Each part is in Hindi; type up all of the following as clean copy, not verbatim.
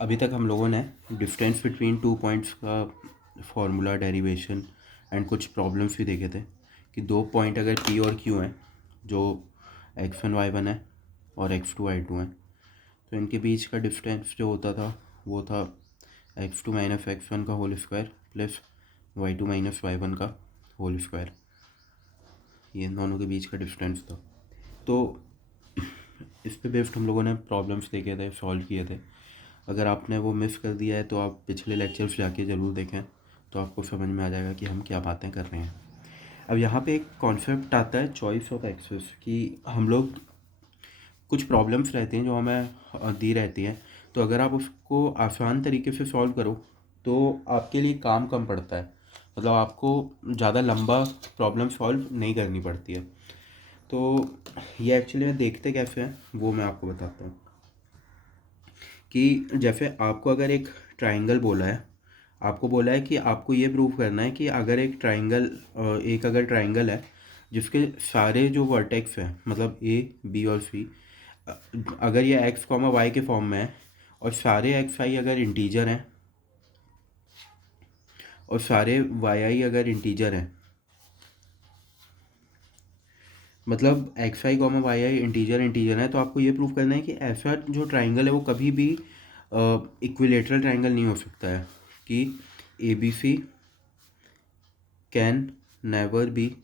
अभी तक हम लोगों ने डिफरेंस बिटवीन 2 पॉइंट्स का फॉर्मूला डेरिवेशन एंड कुछ प्रॉब्लम्स भी देखे थे कि 2 पॉइंट अगर पी और क्यू हैं जो x1 y1 है और x2 y2 हैं, तो इनके बीच का डिफरेंस जो होता था वो था x2 माइनस x1 का whole square plus y2 minus y1 का होल स्क्वायर। ये दोनों के बीच का डिफरेंस था। तो इस पे बेस्ड हम लोगों ने प्रॉब्लम्स देखे थे, सॉल्व किए थे। अगर आपने वो मिस कर दिया है तो आप पिछले लेक्चर्स जाके ज़रूर देखें, तो आपको समझ में आ जाएगा कि हम क्या बातें कर रहे हैं। अब यहाँ पे एक कॉन्सेप्ट आता है चॉइस ऑफ एक्सेस, कि हम लोग कुछ प्रॉब्लम्स रहती हैं जो हमें दी रहती हैं, तो अगर आप उसको आसान तरीके से सॉल्व करो तो आपके लिए काम कम पड़ता है, मतलब आपको ज़्यादा लंबा प्रॉब्लम सॉल्व नहीं करनी पड़ती है। तो ये एक्चुअली में देखते कैसे हैं वो मैं आपको बताता हूँ। कि जैसे आपको अगर एक ट्राइंगल बोला है, आपको बोला है कि आपको ये प्रूव करना है कि अगर एक ट्राइंगल अगर ट्राइंगल है जिसके सारे जो वर्टेक्स हैं, मतलब ए बी और सी, अगर ये एक्स कॉमा वाई के फॉर्म में है और सारे एक्स आई अगर इंटीजर हैं और सारे वाई आई अगर इंटीजर हैं, मतलब एक्स आई कॉमा वाई आई इंटीजर है, तो आपको ये प्रूव करना है कि ऐसा जो ट्राइंगल है वो कभी भी इक्विलेटरल ट्राइंगल नहीं हो सकता है, कि A B C can never be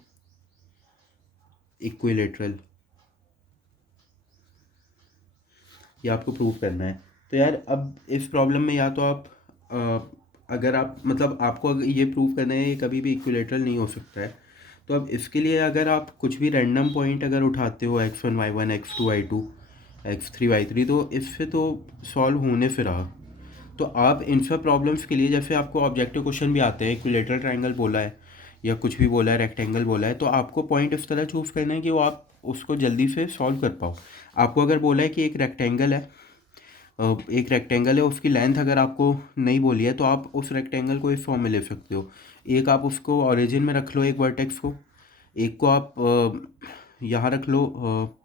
equilateral. ये आपको प्रूव करना है। तो यार अब इस प्रॉब्लम में या तो आप अगर आप मतलब आपको अगर ये प्रूव करना है ये कभी भी इक्विलेटरल नहीं हो सकता है, तो अब इसके लिए अगर आप कुछ भी रैंडम पॉइंट अगर उठाते हो x1 y1 x2 y2 x3 y3, तो इससे तो सॉल्व होने से रहा। तो आप इन सब प्रॉब्लम्स के लिए जैसे आपको ऑब्जेक्टिव क्वेश्चन भी आते हैं, इक्विलेटरल ट्राइंगल बोला है या कुछ भी बोला है, रेक्टेंगल बोला है, तो आपको पॉइंट इस तरह चूज़ करना है कि वो आप उसको जल्दी से सॉल्व कर पाओ। आपको अगर बोला है कि एक रेक्टेंगल है, उसकी लेंथ अगर आपको नहीं बोली है तो आप उस रेक्टेंगल को इस फॉर्म में ले सकते हो। एक आप उसको ओरिजिन में रख लो, एक वर्टेक्स को, एक को आप यहाँ रख लो,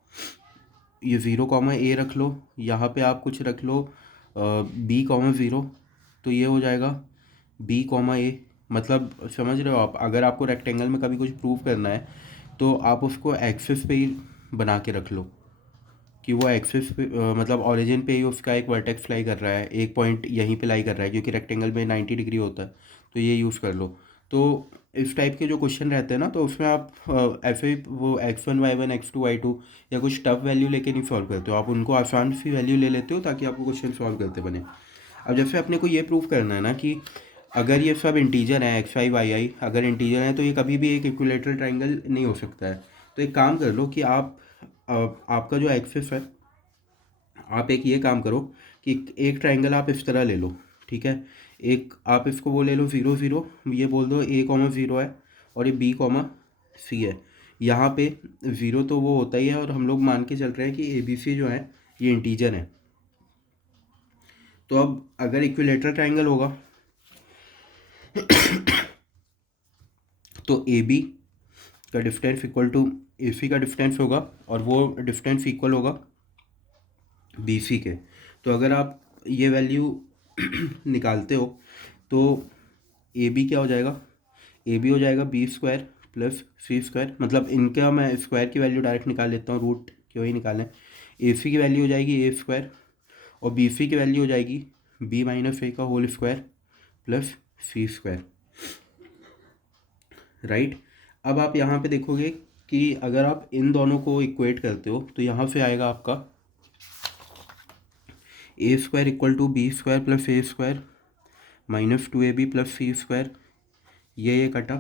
ये 0 कॉमा ए रख लो, यहाँ पे आप कुछ रख लो B कॉमा 0, तो ये हो जाएगा B कॉमा ए। मतलब समझ रहे हो आप, अगर आपको रेक्टेंगल में कभी कुछ प्रूव करना है तो आप उसको एक्सिस पे ही बना के रख लो, कि वो एक्सिस पे मतलब ओरिजिन पे ही उसका एक वर्टेक्स लाई कर रहा है, एक पॉइंट यहीं पे लाई कर रहा है, क्योंकि रेक्टेंगल में 90 डिग्री होता है, तो ये यूज़ कर लो। तो इस टाइप के जो क्वेश्चन रहते हैं ना, तो उसमें आप ऐसे ही वो x1 y1 x2 y2 या कुछ टफ वैल्यू लेके नहीं सॉल्व करते हो, आप उनको आसान सी वैल्यू ले लेते हो ताकि आपको क्वेश्चन सॉल्व करते बने। अब जैसे अपने को ये प्रूव करना है ना कि अगर ये सब इंटीजर हैं, एक्स आई वाई आई अगर इंटीजर हैं, तो ये कभी भी एक इक्विलेटरल ट्राइंगल नहीं हो सकता है। तो एक काम कर लो कि आपका जो एक्सिस है, आप एक ये काम करो कि एक ट्राइंगल आप इस तरह ले लो, ठीक है। एक आप इसको वो ले लो 0 0, ये बोल दो A कॉमा 0 है और ये B कॉमा C है। यहाँ पे 0 तो वो होता ही है, और हम लोग मान के चल रहे हैं कि ABC जो है ये इंटीजर है। तो अब अगर इक्विलेटरल ट्राइंगल होगा तो AB का डिस्टेंस इक्वल टू AC का डिस्टेंस होगा, और वो डिस्टेंस इक्वल होगा BC के। तो अगर आप ये वैल्यू निकालते हो तो AB क्या हो जाएगा, AB हो जाएगा B² प्लस C², मतलब इनका मैं स्क्वायर की वैल्यू डायरेक्ट निकाल लेता हूँ, रूट क्यों ही निकालें। AC की वैल्यू हो जाएगी A² और BC की वैल्यू हो जाएगी B - A का whole square plus C², right. अब आप यहाँ पे देखोगे कि अगर आप इन दोनों को इक्वेट करते हो तो यहाँ से आएगा आपका A² equal to B² plus A² minus 2AB plus C², ये कटा,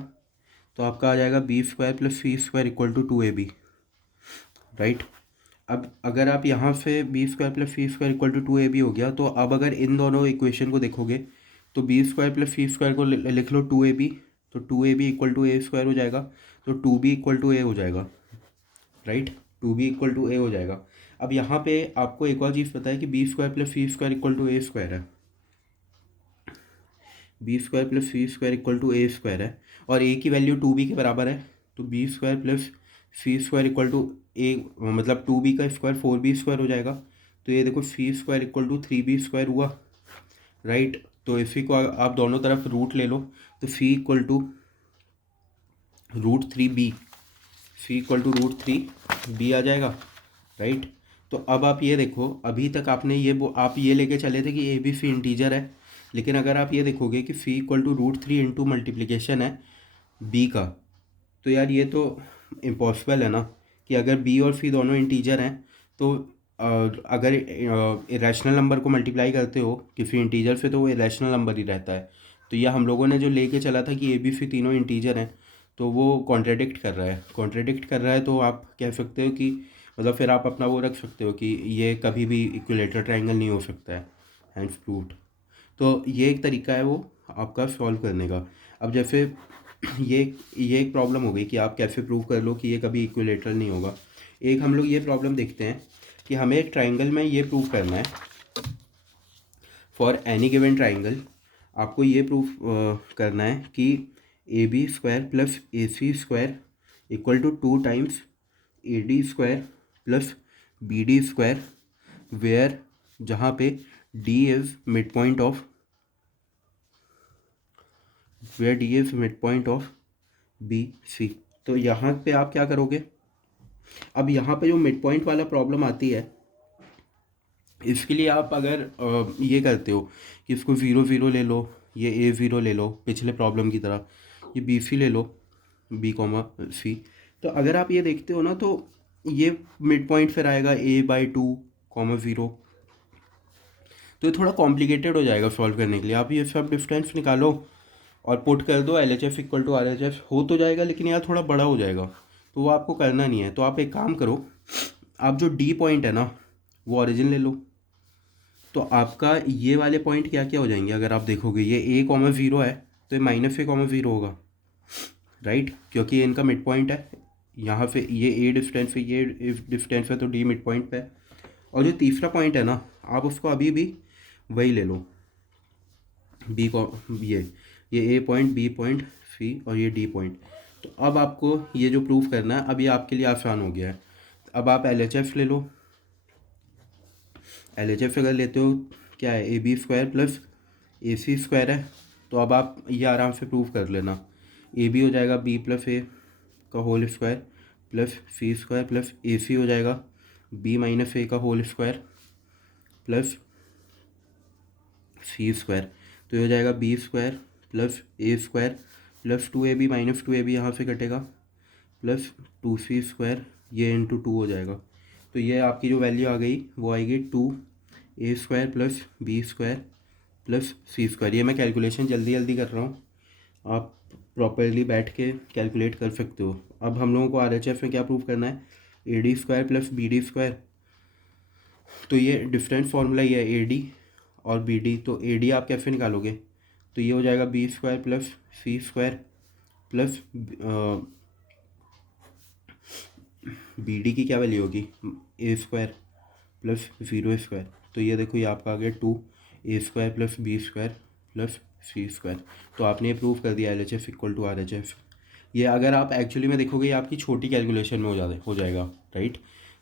तो आपका आ जाएगा B² plus C² equal to 2AB, right. अब अगर आप यहाँ से B² plus C² equal to 2AB हो गया, तो अब अगर इन दोनों इक्वेशन को देखोगे तो B² प्लस C² को लिख लो 2AB, तो 2AB इक्वल टू A² हो जाएगा, तो 2B इक्वल टू A हो जाएगा, right. 2B equal to A हो जाएगा। अब यहाँ पे आपको एक और चीज़ पता है कि B² plus C² equal to A² है, B² plus C² equal to A² है, और A की वैल्यू 2B के बराबर है, तो B² plus C² equal to A, मतलब 2B का स्क्वायर 4B² हो जाएगा, तो ये देखो C² इक्वल टू 3B² हुआ, राइट। तो इसी को आप दोनों तरफ रूट ले लो, तो phi equal to √3b, phi equal to √3b आ जाएगा, राइट। तो अब आप ये देखो, अभी तक आपने आप ये लेके चले थे कि ए बी सी इंटीजर है, लेकिन अगर आप ये देखोगे कि फी इक्वल टू √3 इंटू मल्टीप्लीकेशन है बी का, तो यार ये तो इम्पॉसिबल है ना कि अगर बी और सी दोनों इंटीजर हैं तो अगर इरेशनल नंबर को मल्टीप्लाई करते हो किसी इंटीजर से तो वो इरेशनल नंबर ही रहता है। तो यह हम लोगों ने जो लेके चला था कि ए बी सी तीनों इंटीजर हैं, तो वो कॉन्ट्राडिक्ट कर रहा है। तो आप कह सकते हो कि मतलब फिर आप अपना वो रख सकते हो कि ये कभी भी इक्विलेटरल ट्रायंगल नहीं हो सकता है, हैंस प्रूव्ड। तो ये एक तरीका है वो आपका सॉल्व करने का। अब जैसे ये ये एक प्रॉब्लम हो गई कि आप कैसे प्रूव कर लो कि ये कभी इक्विलेटरल नहीं होगा। एक हम लोग ये प्रॉब्लम देखते हैं कि हमें एक ट्राइंगल में ये प्रूव करना है, फॉर एनी गिवन ट्राइंगल आपको ये प्रूव करना है कि AB² plus AC² equal to 2 times AD² plus BD², where जहाँ पे D is mid point of BC। तो यहाँ पे आप क्या करोगे, अब यहाँ पे जो मिड पॉइंट वाला प्रॉब्लम आती है, इसके लिए आप अगर ये करते हो कि इसको 0 0 ले लो, ये A0 ले लो पिछले प्रॉब्लम की तरह, ये BC ले लो, B, तो अगर आप ये देखते हो ना तो ये मिड पॉइंट फिर आएगा A/2, 0। तो ये थोड़ा कॉम्प्लिकेटेड हो जाएगा सॉल्व करने के लिए। आप ये सब डिफरेंस निकालो और पुट कर दो, LHF इक्वल टू RHF हो तो जाएगा, लेकिन यार थोड़ा बड़ा हो जाएगा, तो वो आपको करना नहीं है। तो आप एक काम करो, आप जो D पॉइंट है ना वो ओरिजिन ले लो। तो आपका ये वाले पॉइंट क्या क्या हो जाएंगे, अगर आप देखोगे ये A, 0 है तो ये -A, 0 होगा, राइट, क्योंकि ये इनका मिड पॉइंट है। यहाँ से ये A डिस्टेंस है, ये डिस्टेंस है, तो D मिड पॉइंट पे है। और जो तीसरा पॉइंट है ना, आप उसको अभी भी वही ले लो, B को, ये A point, B point, C और ये D पॉइंट। तो अब आपको ये जो प्रूफ करना है, अब ये आपके लिए आसान हो गया है। अब आप LHF ले लो। LHF अगर लेते हो क्या है, AB² प्लस AC² है, तो अब आप ये आराम से प्रूफ कर लेना। AB हो जाएगा B प्लस A का whole square plus C² plus AC हो जाएगा B माइनस A का होल स्क्वायर प्लस C²। तो ये हो जाएगा B² plus A² plus 2AB minus 2AB यहाँ से कटेगा प्लस 2C², ये इंटू 2 हो जाएगा। तो ये आपकी जो वैल्यू आ गई वो आएगी 2A² plus B² plus C²। ये मैं कैलकुलेशन जल्दी जल्दी कर रहा हूँ, आप प्रॉपरली बैठ के कैलकुलेट कर सकते हो। अब हम लोगों को RHF में क्या प्रूव करना है, AD² प्लस BD²। तो ये डिफरेंट फार्मूला ये है AD और BD। तो AD आप कैसे निकालोगे, तो ये हो जाएगा B² plus C² plus BD की क्या वैल्यू होगी, A² प्लस 0²। तो ये देखो ये आपका आ गया 2A² plus B² plus C²। तो आपने ये प्रूव कर दिया LHF इक्वल टू RHF। ये अगर आप एक्चुअली में देखोगे ये आपकी छोटी कैलकुलेशन में हो जाएगा, राइट।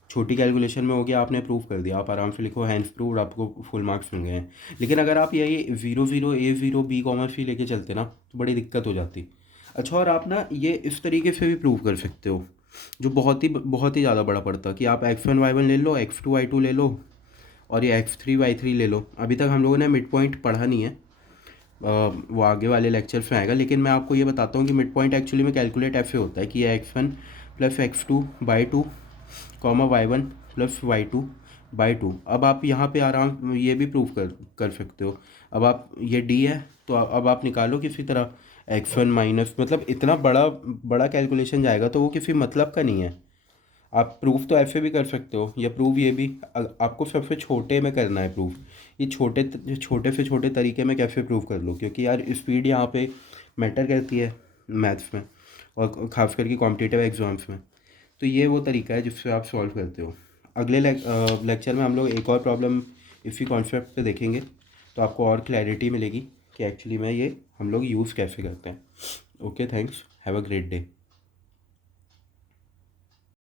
छोटी कैलकुलेशन में हो गया, आपने प्रूव कर दिया, आप आराम से लिखो हैंस प्रूव्ड, आपको फुल मार्क्स मिल गए हैं। लेकिन अगर आप यही 0 0 A0 B, C लेके चलते ना तो बड़ी दिक्कत हो जाती। अच्छा, और आप ना ये इस तरीके से भी प्रूव कर सकते हो जो बहुत ही ज़्यादा बड़ा पड़ता कि आप x1 y1 ले लो, x2 y2 ले लो और ये x3 y3 ले लो। अभी तक हम लोगों ने मिड पॉइंट पढ़ा नहीं है, वो आगे वाले लेक्चर में आएगा। लेकिन मैं आपको ये बताता हूँ कि मिड पॉइंट एक्चुअली में कैलकुलेट ऐसे होता है कि ये x1 plus x2/2 y1 plus y2/2। अब आप यहाँ पे आराम ये भी प्रूव कर सकते हो। अब आप ये D है तो अब आप निकालो किसी तरह x1 माइनस, मतलब इतना बड़ा कैलकुलेशन जाएगा तो वो किसी मतलब का नहीं है। आप प्रूफ तो ऐसे भी कर सकते हो, या प्रूफ ये भी आपको सबसे छोटे में करना है प्रूफ। ये छोटे से छोटे तरीके में कैसे प्रूव कर लो, क्योंकि यार स्पीड यहाँ पे मैटर करती है मैथ्स में और ख़ास करके कॉम्पिटिटिव एग्ज़ाम्स में। तो ये वो तरीका है जिससे आप सॉल्व करते हो। अगले लेक्चर में हम लोग एक और प्रॉब्लम इसी कॉन्सेप्ट पे देखेंगे, तो आपको और क्लैरिटी मिलेगी कि एक्चुअली में ये हम लोग यूज़ कैसे करते हैं। Okay, thanks, have a great day.